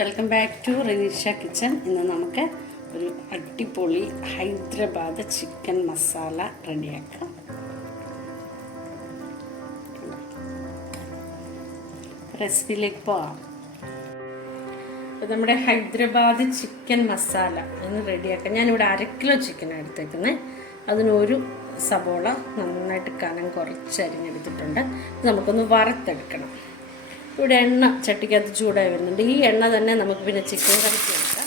Welcome back to Rineesha kitchen ഇന്ന് നമുക്ക് ഒരു അടിപൊളി ഹൈദരാബാദ് ചിക്കൻ മസാല റെഡിയാക്കാം. റെസിപ്പിയിലേക്ക് പോവാം. അപ്പോൾ നമ്മുടെ ഹൈദരാബാദ് ചിക്കൻ മസാല ഒന്ന് റെഡിയാക്കാം. ഞാനിവിടെ അര കിലോ ചിക്കൻ എടുത്തേക്കുന്നത് അതിനൊരു സബോള നന്നായിട്ട് കനം കുറച്ച് അരിഞ്ഞെടുത്തിട്ടുണ്ട് ഇത് നമുക്കൊന്ന് വറുത്തെടുക്കണം. ഇവിടെ എണ്ണ ചട്ടിക്കകത്ത് ചൂടായി വരുന്നുണ്ട്. ഈ എണ്ണ തന്നെ നമുക്ക് പിന്നെ ചിക്കൻ കറിക്ക് എടുക്കാം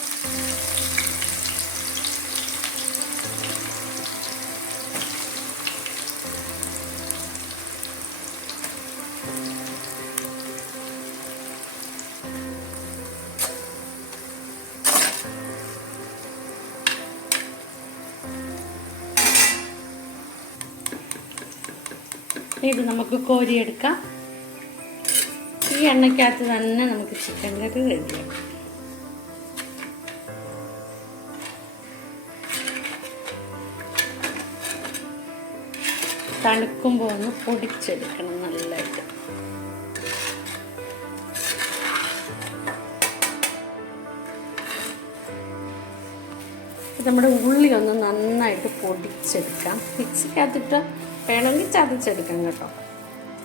ഇത് നമുക്ക് കോരിയെടുക്കാം. ഈ എണ്ണയ്ക്കകത്ത് തന്നെ നമുക്ക് ചിക്കൻ കറി റെഡിയാക്കാം തണുക്കുമ്പോൾ ഒന്ന് പൊടിച്ചെടുക്കണം നല്ലതായിട്ട്. നമ്മുടെ ഉള്ളി ഒന്ന് നന്നായിട്ട് പൊടിച്ചെടുക്കാം. മിക്സിക്കകത്തിട്ട് വേണമെങ്കിൽ ചതച്ചെടുക്കാം കേട്ടോ.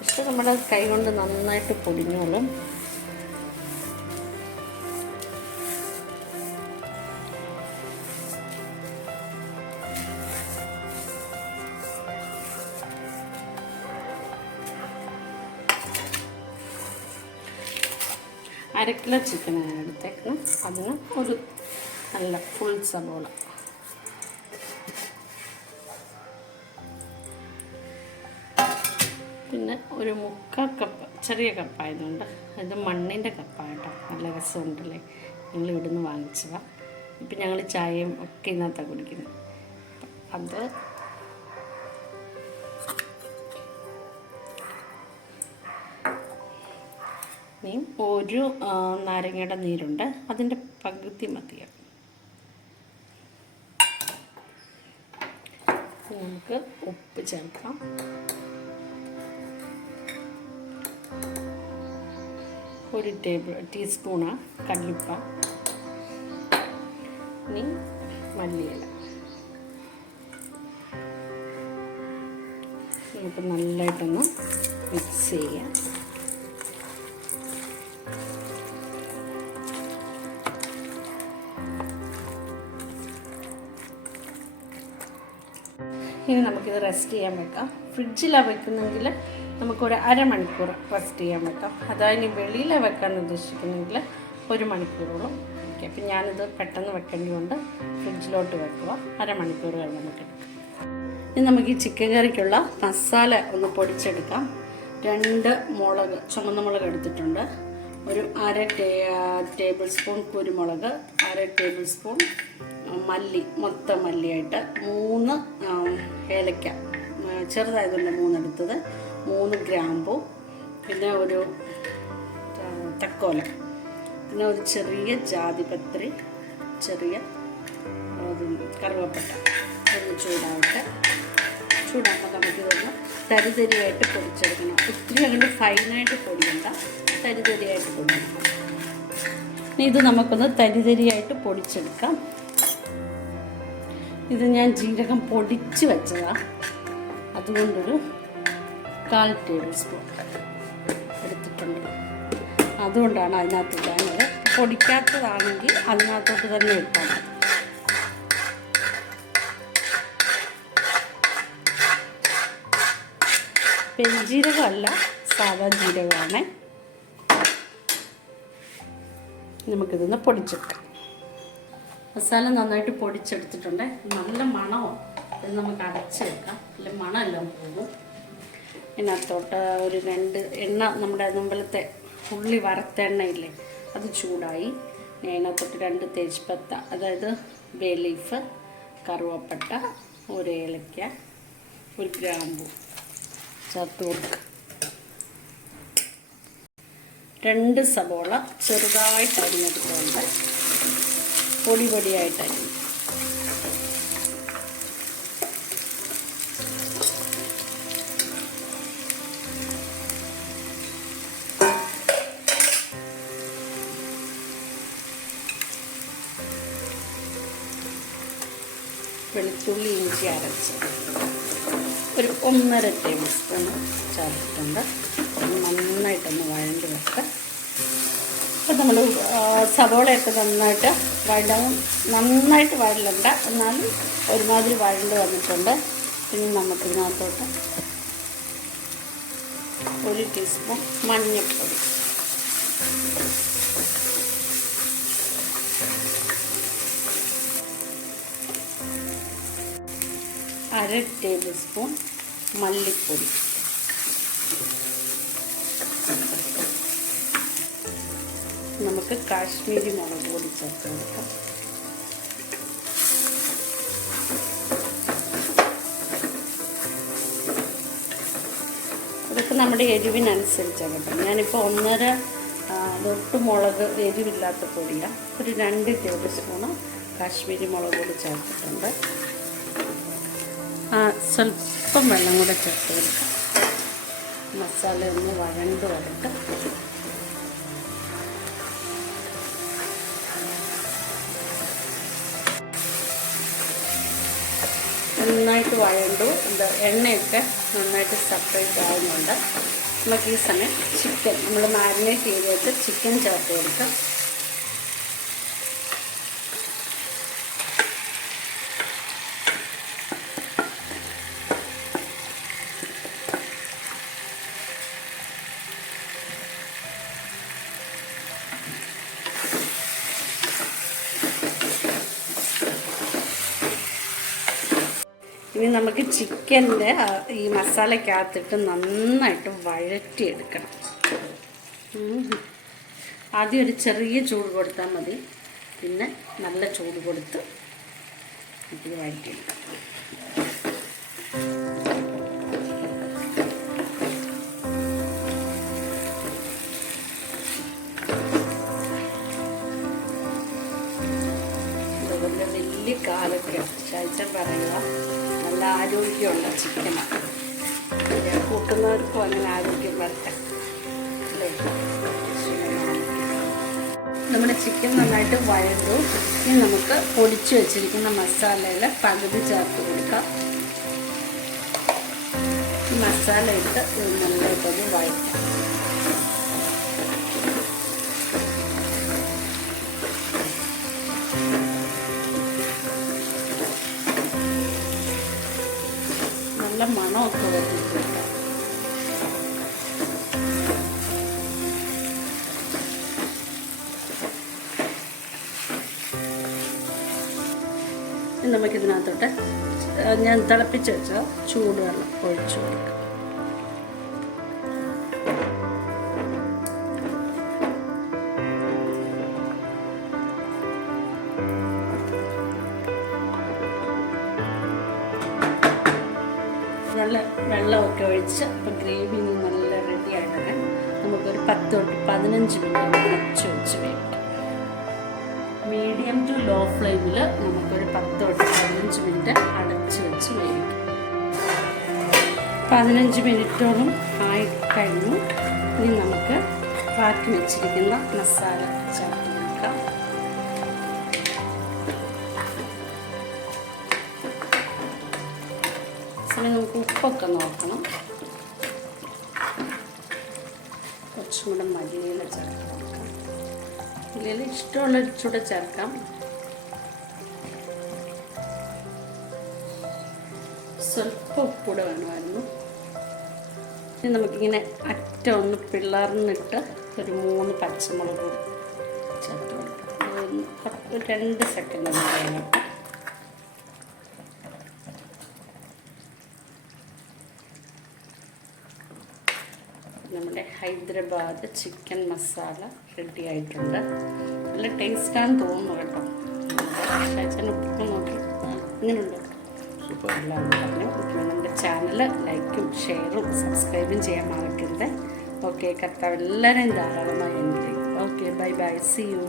പക്ഷെ നമ്മുടെ കൈ കൊണ്ട് നന്നായിട്ട് പൊടിഞ്ഞോളും. അര കിലോ ചിക്കനാണ് എടുത്തേക്കണം. അതിന് ഒരു നല്ല ഫുൾ സബോള പിന്നെ ഒരു മുക്കാൽ കപ്പ് ചെറിയ കപ്പായതുകൊണ്ട് ഇത് മണ്ണിന്റെ കപ്പായിട്ടോ. നല്ല രസമുണ്ടല്ലേ? ഞങ്ങൾ ഇവിടെ നിന്ന് വാങ്ങിച്ചതാണ് ഇപ്പം ഞങ്ങൾ ചായയും ഒക്കെ ഇതിനകത്താണ് കുടിക്കുന്നത് അത് ഒരു നാരങ്ങയുടെ നീരുണ്ട്. അതിന്റെ പകുതി മതിയാവും. നമുക്ക് ഉപ്പ് ചേർക്കാം. ഒരു ടേബിൾ ടീസ്പൂണ് കല്ലുപ്പ ഇനി മല്ലിയില. നമുക്ക് നല്ലതായിട്ടൊന്ന് മിക്സ് ചെയ്യാം. ഇനി നമുക്കിത് റെസ്റ്റ് ചെയ്യാൻ വെക്കാം. ഫ്രിഡ്ജിലാണ് വെക്കുന്നെങ്കിൽ നമുക്കൊരു അരമണിക്കൂർ റെസ്റ്റ് ചെയ്യാൻ വെക്കാം അതായത് വെളിയിലാണ് വെക്കാൻ ഉദ്ദേശിക്കുന്നെങ്കിൽ ഒരു മണിക്കൂറോളം. ഓക്കെ അപ്പം ഞാനിത് പെട്ടെന്ന് വെക്കേണ്ടതുകൊണ്ട് ഫ്രിഡ്ജിലോട്ട് വെക്കുക. അരമണിക്കൂർ കഴിഞ്ഞ് നമുക്ക് എടുക്കാം. ഇനി നമുക്ക് ഈ ചിക്കൻ കറിക്കുള്ള മസാല ഒന്ന് പൊടിച്ചെടുക്കാം. രണ്ട് മുളക് ചുമന്ന മുളക് എടുത്തിട്ടുണ്ട്. ഒരു അര ടേ ടേബിൾ സ്പൂൺ കുരുമുളക് അര ടേബിൾ സ്പൂൺ മല്ലി മൊത്ത മല്ലിയായിട്ട് മൂന്ന് ഏലക്ക. ചെറുതായതുകൊണ്ട് മൂന്നെടുത്തത്. മൂന്ന് ഗ്രാമ്പു പിന്നെ ഒരു തക്കോല. പിന്നെ ഒരു ചെറിയ ജാതിപത്രി ചെറിയ കറുവപ്പട്ട. ഒന്ന് ചൂടാവട്ടെ. ചൂടാകുമ്പോൾ നമുക്കിതൊന്ന് തരിതരിയായിട്ട് പൊടിച്ചെടുക്കണം. ഒത്തിരി അങ്ങോട്ട് ഫൈനായിട്ട് പൊടിയണ്ട. തരിതരിയായിട്ട് ഇനി ഇത് നമുക്കൊന്ന് തരിതരിയായിട്ട് പൊടിച്ചെടുക്കാം. ഇത് ഞാൻ ജീരകം പൊടിച്ച് വെച്ചതാണ് അതുകൊണ്ടൊരു കാൽ ടേബിൾ സ്പൂൺ എടുത്തിട്ടുണ്ട്. അതുകൊണ്ടാണ് അതിനകത്ത് ഇടാനത് പൊടിക്കാത്തതാണെങ്കിൽ അതിനകത്തോട്ട് തന്നെ ഇട്ടാൽ മതി. പെരുംജീരകമല്ല സാധാ ജീരകമാണ്. നമുക്കിതൊന്ന് പൊടിച്ചെടുക്കാം. മസാല നന്നായിട്ട് പൊടിച്ചെടുത്തിട്ടുണ്ട്. നല്ല മണമോ ഇത് നമുക്ക് അടച്ചെടുക്കാം വെക്കാം. അല്ല മണമെല്ലാം പോകും. ഇതിനകത്തോട്ട് ഒരു രണ്ട് എണ്ണ നമ്മുടെ മുമ്പിലത്തെ ഉള്ളി വറുത്ത എണ്ണയില്ലേ അത് ചൂടായി. അതിനകത്തോട്ട് രണ്ട് തേജ്പത്ത അതായത് ബേ ലീഫ് കറുവപ്പട്ട ഒരു ഏലക്ക ഒരു ഗ്രാമ്പു. ചേർത്ത് കൊടുക്കുക രണ്ട് സബോള ചെറുതായിട്ട് അരിഞ്ഞെടുക്കുന്നുണ്ട്. പൊടി പൊടിയായിട്ട് അരിഞ്ഞു. വെളുത്തുള്ളി ഇഞ്ചി അരച്ച്. ഒരു ഒന്നര ടേബിൾ സ്പൂൺ ചേർത്തിട്ടുണ്ട്. നന്നായിട്ടൊന്ന് വഴണ്ടി വെക്കുക അപ്പം നമ്മൾ സവോളയൊക്കെ നന്നായിട്ട് വഴവും നന്നായിട്ട് വഴലണ്ട എന്നാലും ഒരുമാതിരി വഴണ്ട് വന്നിട്ടുണ്ട്. പിന്നെ നമുക്കിതിനകത്തോട്ട് ഒരു ടീസ്പൂൺ മഞ്ഞൾപ്പൊടി. അര ടേബിൾ സ്പൂൺ മല്ലിപ്പൊടി. നമുക്ക് കാശ്മീരി മുളക് പൊടി ചേർത്ത് കൊടുക്കാം ഇതൊക്കെ നമ്മുടെ എരിവിനനുസരിച്ചാണ് കേട്ടോ. ഞാനിപ്പോൾ ഒന്നര ആ, തൊട്ട് മുളക് എരിവില്ലാത്ത പൊടിയാണ് ഒരു രണ്ട് ടേബിൾ സ്പൂണ് കാശ്മീരി മുളക് പൊടി ചേർത്തിട്ടുണ്ട്. സ്വല്പം വെള്ളം കൂടെ ചേർത്ത് കൊടുക്കാം. മസാല ഒന്ന് വഴണ്ട് വരട്ടെ. നന്നായിട്ട് വഴണ്ടു. എന്താ എണ്ണയൊക്കെ നന്നായിട്ട് സെപ്പറേറ്റ് ആവുന്നുണ്ട്. നമുക്ക് ഈ സമയം ചിക്കൻ നമ്മൾ മാരിനേറ്റ് ചെയ്ത് വെച്ച് ചിക്കൻ ചേർത്ത് കൊടുക്കാം. ഇനി നമുക്ക് ചിക്കന്റെ ഈ മസാലക്കകത്തിട്ട് നന്നായിട്ട് വഴറ്റിയെടുക്കണം. ആദ്യം ഒരു ചെറിയ ചൂട് കൊടുത്താൽ മതി. പിന്നെ നല്ല ചൂട് കൊടുത്ത് ഇത് വഴറ്റിയെടുക്കാം. വലിയ കാലൊക്കെ ശാഴ്ച പറയുക. നല്ല ആരോഗ്യമുള്ള ചിക്കനാണ് കൂട്ടുന്നവർക്കും അങ്ങനെ ആരോഗ്യം വരട്ടെ. അല്ലേ? നമ്മുടെ ചിക്കൻ നന്നായിട്ട് വഴണ്ടു. ഇനി നമുക്ക് പൊടിച്ചു വെച്ചിരിക്കുന്ന മസാലയിൽ പകുതി ചേർത്ത് കൊടുക്കാം. മസാല ഇട്ട് നന്നായിട്ടൊന്ന് വഴറ്റാം. നല്ല മണമൊക്കെ വരുന്നുണ്ട് നമുക്കിതിനകത്തോട്ട് ഞാൻ തിളപ്പിച്ച് വെച്ച ചൂടുവെള്ളം ഒഴിച്ചു കൊടുക്കാം. നല്ല വെള്ളമൊക്കെ ഒഴിച്ച് അപ്പോൾ ഗ്രേവി നല്ല റെഡി ആയിട്ട് നമുക്കൊരു പത്ത് തൊട്ട് പതിനഞ്ച് മിനിറ്റ് അടച്ച് വെച്ച് വേവിക്കാം. മീഡിയം ടു ലോ ഫ്ലെയിമിൽ നമുക്കൊരു പത്ത് തൊട്ട് പതിനഞ്ച് മിനിറ്റ് അടച്ച് വെച്ച് വേവിക്കാം. പതിനഞ്ച് മിനിറ്റോളം ആയി കഴിഞ്ഞു. ഇനി നമുക്ക് ബാക്കി വെച്ചിരിക്കുന്ന മസാല ചേർത്ത് സമയം നമുക്ക് ഉപ്പൊക്കെ നോക്കണം. കുറച്ചും കൂടെ മല്ലിയില ചേർക്കാം മല്ലിയില ഇഷ്ടമുള്ള ഇച്ചൂടെ ചേർക്കാം. സ്വല്പം ഉപ്പൂടെ വേണമായിരുന്നു. ഇനി നമുക്കിങ്ങനെ അറ്റ ഒന്ന് പിളർന്നിട്ട് ഒരു മൂന്ന് പച്ചമുളക് ചേർത്ത് കൊടുക്കാം. രണ്ട് സെക്കൻഡ് ഒന്ന് നമ്മുടെ ഹൈദരാബാദ് ചിക്കൻ മസാല റെഡി ആയിട്ടുണ്ട്. നല്ല ടേസ്റ്റാണെന്ന് തോന്നുന്നു കേട്ടോ. ചേച്ചൻ ഉപ്പൊക്കെ നോക്കി. ഇങ്ങനെയുണ്ട്. എല്ലാവരും പറഞ്ഞു. നമ്മുടെ ചാനൽ ലൈക്കും ഷെയറും സബ്സ്ക്രൈബും ചെയ്യാൻ മറക്കരുത്. ഓക്കെ കർത്താവ് എല്ലാവരെയും ധാരാളമായി okay bye bye see you